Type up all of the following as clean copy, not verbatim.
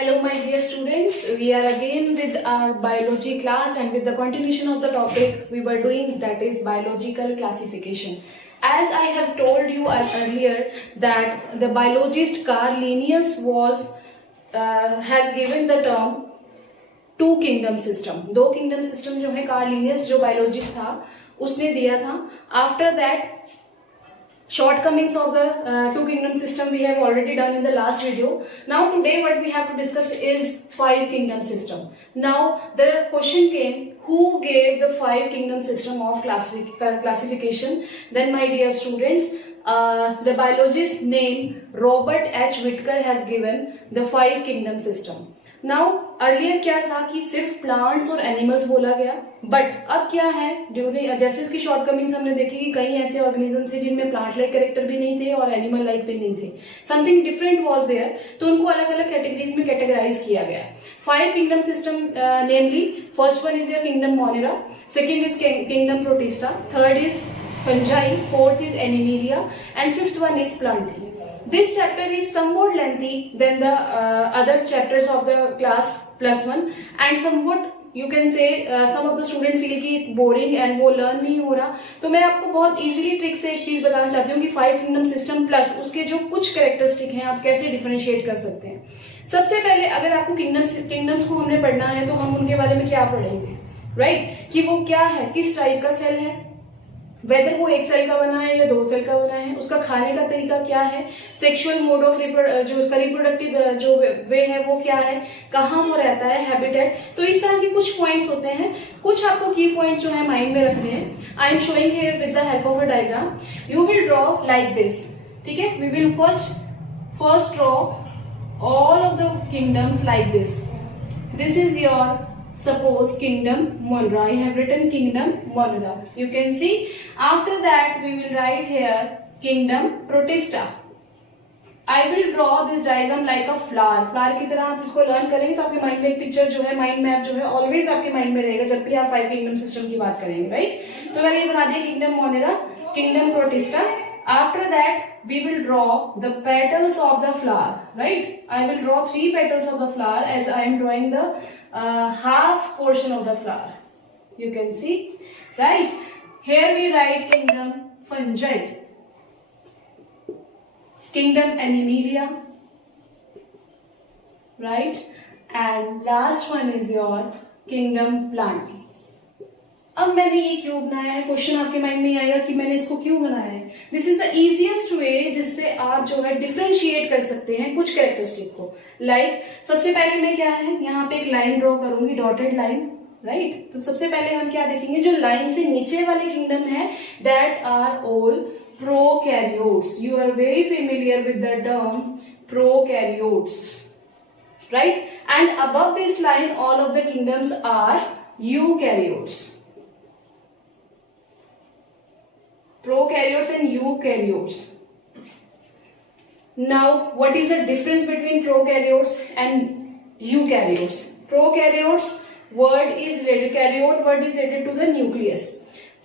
Hello my dear students, we are again with our biology class and with the continuation of the topic we were doing, that is biological classification. As I have told you earlier that the biologist Carl Linnaeus has given the term two kingdom system. दो kingdom system जो है Karl Linnaeus जो बायोलॉजिस्ट था उसने दिया था. After that shortcomings of the two kingdom system we have already done in the last video. Now today what we have to discuss is five kingdom system. Now the question came, who gave the five kingdom system of classification? Then my dear students, the biologist named Robert H. Whittaker has given the five kingdom system. Now earlier क्या था कि सिर्फ प्लांट्स और एनिमल्स बोला गया, बट अब क्या है ड्यूरिंग जैसे उसकी शॉर्टकमिंग्स हमने देखी कि कई ऐसे ऑर्गेनिज्म थे जिनमें प्लांट लाइक कैरेक्टर भी नहीं थे और एनिमल लाइक भी नहीं थे, समथिंग डिफरेंट वाज देयर, तो उनको अलग अलग कैटेगरीज में कैटेगराइज किया गया. Five kingdom system namely, first one is your kingdom Monera, second is kingdom protista, third is fungi, fourth is Animalia, and fifth one is Plantae. This chapter is somewhat lengthy than the other chapters of the class +1 and somewhat you can say some of the student feel कि boring and वो learn नहीं हो रहा. तो मैं आपको बहुत easily trick से एक चीज बताना चाहती हूँ कि फाइव किंगडम सिस्टम प्लस उसके जो कुछ कैरेक्टरिस्टिक हैं आप कैसे डिफरेंशिएट कर सकते हैं. सबसे पहले अगर आपको किंगडम्स को हमने पढ़ना है तो हम उनके बारे में क्या पढ़ेंगे, राइट, कि वो क्या है, किस टाइप का सेल है, वेदर वो एक सेल का बना है या दो सेल का बना है, उसका खाने का तरीका क्या है, सेक्सुअल मोड ऑफ जो उसका रिप्रोडक्टिव जो वे है वो क्या है, कहाँ वो रहता है, हैबिटेट. तो इस तरह के कुछ पॉइंट्स होते हैं, कुछ आपको की पॉइंट्स जो है माइंड में रखने हैं. I am showing here with the help of a diagram. You will draw like this, ठीक है. We will first draw all of the kingdoms like this. This is your suppose kingdom Monera. I have written kingdom Monera. You can see. After that we will write here kingdom Protista. I will draw this diagram like a flower. Flower की तरह आप इसको लर्न करेंगे तो आपके माइंड में एक पिक्चर जो है, माइंड मैप जो है ऑलवेज आपके माइंड में रहेगा जब भी आप फाइव किंगडम सिस्टम की बात करेंगे, राइट. तो मैंने ये बना दिया kingdom Monera, kingdom protista. After that we will draw the petals of the flower, right. I will draw three petals of the flower as I am drawing the half portion of the flower. You can see, right. Here we write kingdom fungi, kingdom Animalia, right, and last one is your kingdom Plantae. अब मैंने ये क्यों बनाया है, क्वेश्चन आपके माइंड में आएगा कि मैंने इसको क्यों बनाया है. This is the easiest way जिससे आप जो है डिफरेंशिएट कर सकते हैं कुछ कैरेक्टरिस्टिक को. लाइक सबसे पहले मैं क्या है यहाँ पे एक लाइन ड्रॉ करूंगी, डॉटेड लाइन, राइट. तो सबसे पहले हम क्या देखेंगे, जो लाइन से नीचे वाले किंगडम है that are all prokaryotes. You are very familiar with the term prokaryotes, right. And above this line all of the kingdoms are eukaryotes. Prokaryotes and eukaryotes. Now, what is the difference between prokaryotes and eukaryotes? Prokaryotes word is related, karyote word is related to the nucleus.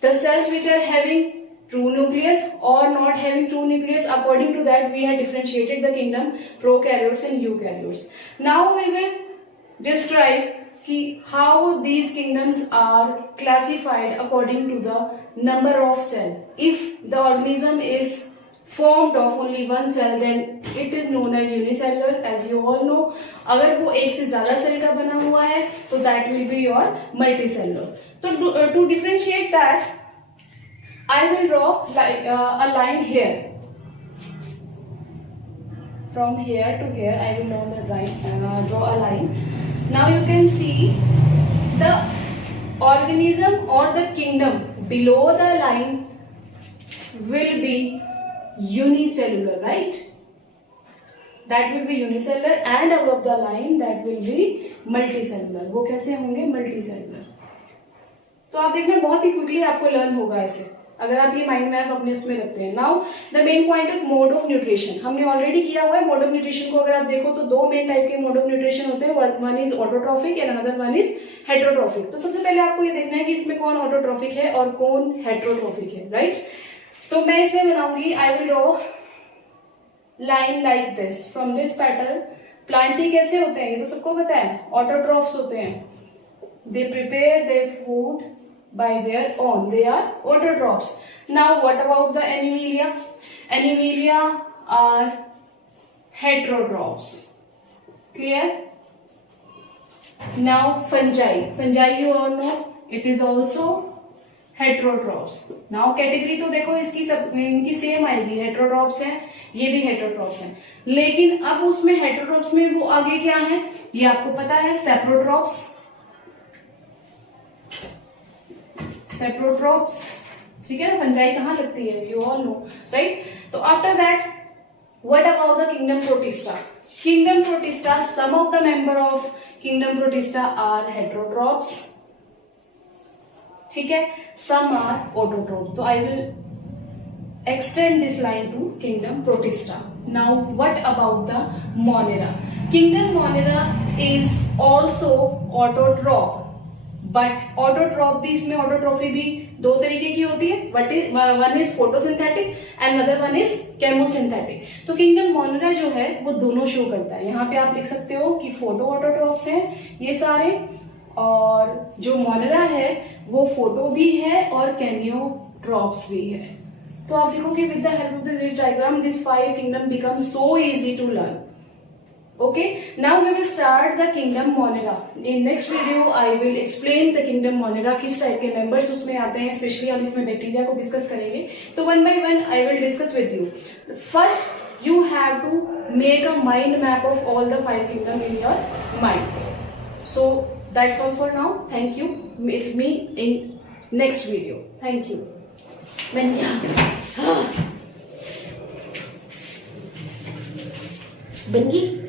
The cells which are having true nucleus or not having true nucleus, according to that we have differentiated the kingdom prokaryotes and eukaryotes. Now we will describe कि how these kingdoms are classified according to the number of cell. If the organism is formed of only one cell, then it is known as unicellular, as you all know. अगर वो एक से ज्यादा सेल का बना हुआ है तो that will be your multicellular. तो to differentiate that, I will draw like a line here. From here to here, I will draw a line. Now you can see the organism or the kingdom below the line will be unicellular, right. That will be unicellular and above the line that will be multicellular. वो कैसे होंगे, multicellular. तो आप देखना बहुत ही क्विकली आपको लर्न होगा ऐसे अगर आप ये माइंड मैप अपने उसमें रखते हैं. Now the main point of mode of nutrition हमने ऑलरेडी किया हुआ है. मोड ऑफ न्यूट्रिशन को अगर आप देखो तो दो मेन टाइप के मोड ऑफ न्यूट्रिशन होते हैं. One is autotrophic and another one is heterotrophic. तो सबसे पहले आपको ये देखना है कि इसमें कौन ऑटोट्रॉफिक है और कौन हेट्रोट्रॉफिक है, राइट. तो मैं इसमें बनाऊंगी, I will draw line like this. From this petal Plantae कैसे होते हैं, ये तो सबको पता है, ऑटोट्रॉफ्स होते हैं. They prepare their food by their own, they are autotrophs. Now what about the Animalia? Animalia are heterotrophs. Clear? Now fungi. Fungi you all know it is also heterotrophs. Now category तो देखो इसकी सब इनकी सेम आएगी, heterotrophs है, ये भी heterotrophs है. लेकिन अब उसमें heterotrophs में वो आगे क्या है ये आपको पता है, saprotrophs. Saprotrophs, ठीक है ना. fungi कहाँ लगती है, you all know, right? तो after that what about the kingdom protista? Kingdom protista, some of the member of kingdom protista are heterotrophs, ठीक है, some are autotrophs. तो I will extend this line to kingdom protista. Now what about the Monera? Kingdom Monera is also autotroph, but autotroph भी, इसमें ऑटोट्रॉफी भी दो तरीके की होती है. One is photosynthetic and other one is chemosynthetic. तो किंगडम मोनेरा जो है वो दोनों शो करता है. यहाँ पे आप लिख सकते हो कि फोटो ऑटोट्रॉप्स हैं ये सारे, और जो मोनेरा है वो फोटो भी है और केमियोट्रॉप्स भी है. तो आप देखोगे with the help of this diagram this 5 kingdom become so easy to learn. Okay, now we will start the kingdom Monera. In next video I will explain the kingdom Monera, किस टाइप के members उसमें आते हैं, स्पेशली हम इसमें बैक्टीरिया को डिस्कस करेंगे. तो one by one I will discuss with you. First you have to make a mind map of all the 5 kingdom in your mind. So that's all for now. Thank you. Meet me in next video. Thank you. बन गई.